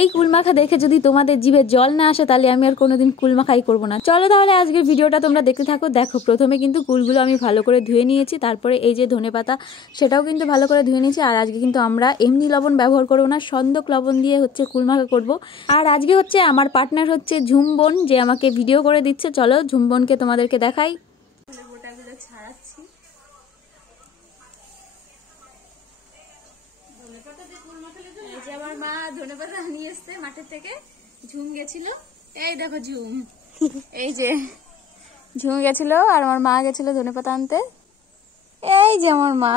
এই কুলমাখা দেখে যদি তোমাদের জিভে জল না আসে তাহলে আমি আর কোনোদিন কুলমাখাই করবো না। চলো তাহলে আজকের ভিডিওটা তোমরা দেখতে থাকো। দেখো প্রথমে কিন্তু কুলগুলো আমি ভালো করে ধুয়ে নিয়েছি, তারপরে এই যে ধনেপাতা সেটাও কিন্তু ভালো করে ধুয়ে নিয়েছি। আর আজকে কিন্তু আমরা এমনি লবণ ব্যবহার করবো না, সন্দক লবণ দিয়ে হচ্ছে কুলমাখা করব। আর আজকে হচ্ছে আমার পার্টনার হচ্ছে ঝুমবোন, যে আমাকে ভিডিও করে দিচ্ছে। চলো ঝুমবোনকে তোমাদেরকে দেখাই। ছাড়াচ্ছি আমার মা ধনেপাতা নিয়ে এসছে মাঠের থেকে। ঝুম গেছিল, এই দেখো ঝুম, এই যে ঝুম গেছিল আর আমার মা গেছিল ধনেপাতা আনতে। এই যে আমার মা,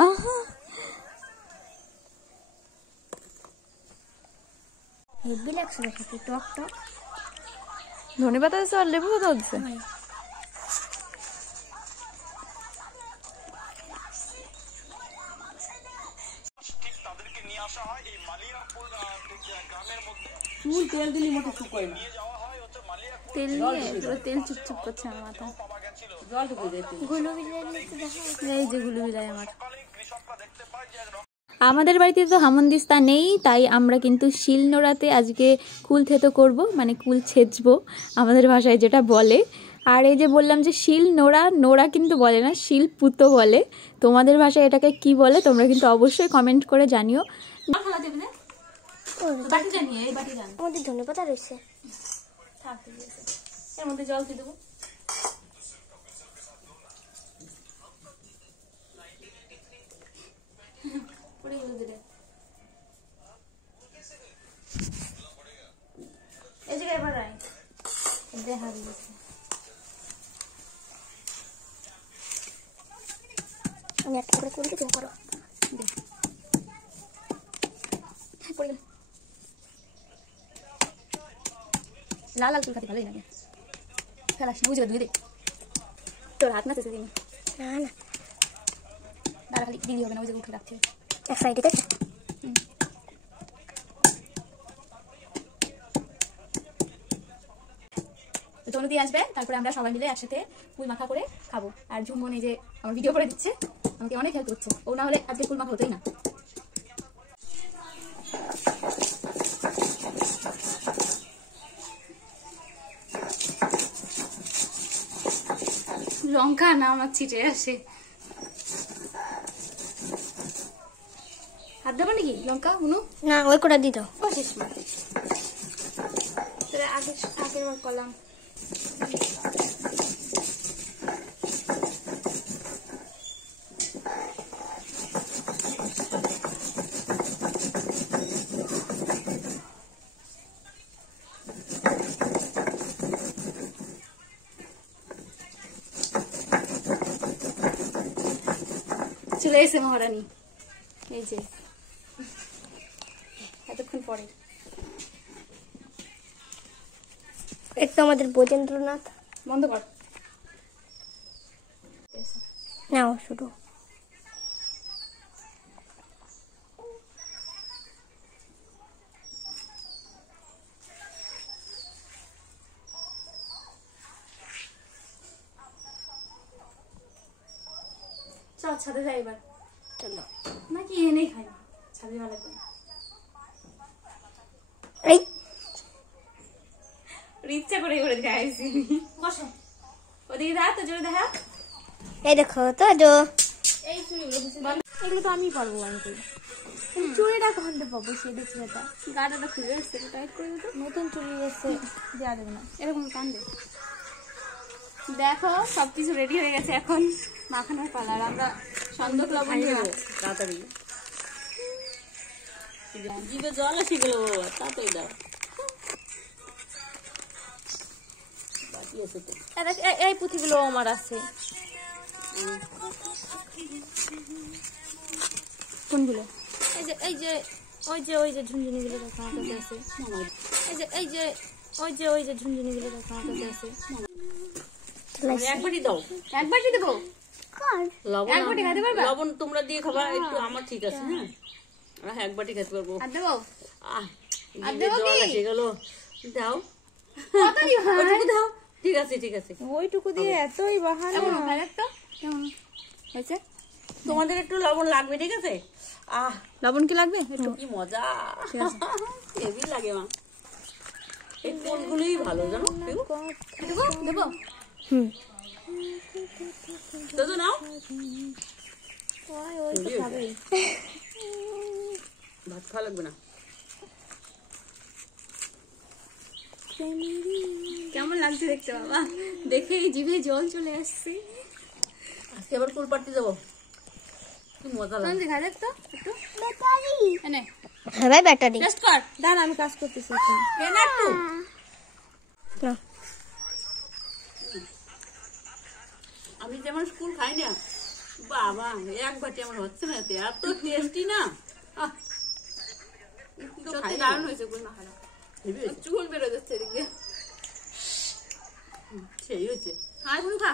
ধনেপাতা দিচ্ছে আর লেবু পাতা দিচ্ছে। তেল দিলি মোটে শুকোয় না, তেল দিয়ে তেল চুপচুপ করছে আমার মাথা। এই যে গুলু বিলাই আমার। আমাদের বাড়িতে তো হামনদিস্তা নেই, তাই আমরা কিন্তু শিল নোড়াতে আজকে কুল থেতো করব, মানে কুল ছেঁচবো আমাদের ভাষায় যেটা বলে। আর এই যে বললাম যে শিল নোড়া, নোড়া কিন্তু বলে না, শিল পুতো বলে। তোমাদের ভাষায় এটাকে কি বলে তোমরা কিন্তু অবশ্যই কমেন্ট করে জানিও। ধনেপাতা রয়েছে, এর মধ্যে জল দিয়ে দেবো। এই জায়গায় এবার দেখা দিয়েছে। আমি একটা করে করে দিতে পারো। লাল লাল চুল খাতে ভালোই লাগে। ফেলাস বুঝে ধুয়ে দে, তোর হাত না চেষে দিন। না না দাঁড়া, খালি দিলি হবে না, ওই যে উঠে রাখছে এক সাইডে। দেখ তনু দিয়ে আসবে, তারপরে আমরা সবাই মিলে একসাথে কুল মাখা করে খাবো। আর ঝুমন এই যে আমার ভিডিও করে দিচ্ছে, আমাকে অনেক হেল্প করছে। ও না হলে আজকে কুল মাখা হতোই না। লঙ্কা না আমার ছিটে আসে, হাত দেবো নাকি লঙ্কা? উনু না, ওই করে দিত আগে আগে করলাম। চলে এসে মহারানী, এই যে এতক্ষণ পরে। একটু আমাদের বজেন্দ্রনাথ বন্ধ কর নাও শুরু। চল ছাদে যাই এবার। চলো নাকি এনেই খাই, ছাদে ভালো করে। এই ইচ্ছা করে করে খাইছি। বসে ওদিকে দেখা তো, জোরে দেখা। এই দেখো তো জো, এই চুড়িগুলো এগুলো তো আমি পারবো আনতে। চুড়িটা কখন পাবো সেটা ছেলেটা গাটাটা খুলে এসছে, টাইট করে দিত। নতুন চুড়ি এসছে, দেওয়া দেবে না এরকম কান্দে। দেখো সবকিছু রেডি হয়ে গেছে, এখন মাখানোর পালা। আর আমরা সন্দক লবণ তাড়াতাড়ি জিভে জল এসে গেল, তাড়াতাড়ি দাও। এই পুঁথিগুলো আমার আছে। কোনগুলো? এই যে এই যে ওই যে ওই যে ঝুনঝুনি গুলো দেখো আমার কাছে আছে। এই যে এই যে ওই যে ওই যে ঝুনঝুনি গুলো দেখো আমার কাছে আছে। এক বাটি দাও, এক বাটি দেবো। এক বাটি খাইতে পারবে? লবণ তোমরা দিয়ে খাবা একটু, আমার ঠিক আছে। হ্যাঁ এক বাটি খেতে পারবো। আর দেবো? আর দেবো কি? দাও দাও, ঠিক আছে ঠিক আছে। ওইটুকু দিয়ে এতই বাহানা। হয়েছে, তোমাদের একটু লবণ লাগবে, ঠিক আছে? লবণ কি লাগবে? একটু কি মজা, হেভি লাগে মা। এই কোলগুলোই ভালো জানো দেবো দাদু নাও ওই তো খাবেই ভাত খাওয়া লাগবে না কেমন লাগছে দেখতে বাবা দেখে জিভে জল চলে আসছে আজকে আবার কুল পাড়তে যাবো কি মজা লাগে দেখা দেখ তো একটু এনে হ্যাঁ ভাই ব্যাটারি রেস্ট কর দাঁড়া আমি কাজ করতেছি কেন একটু আমি যেমন স্কুল খাই না বাবা এক বাটি আমার হচ্ছে না এত টেস্টি না সত্যি দারুণ হয়েছে গুল মাখাটা চুল বেরো যাচ্ছে এদিকে সেই হয়েছে আর কোন খা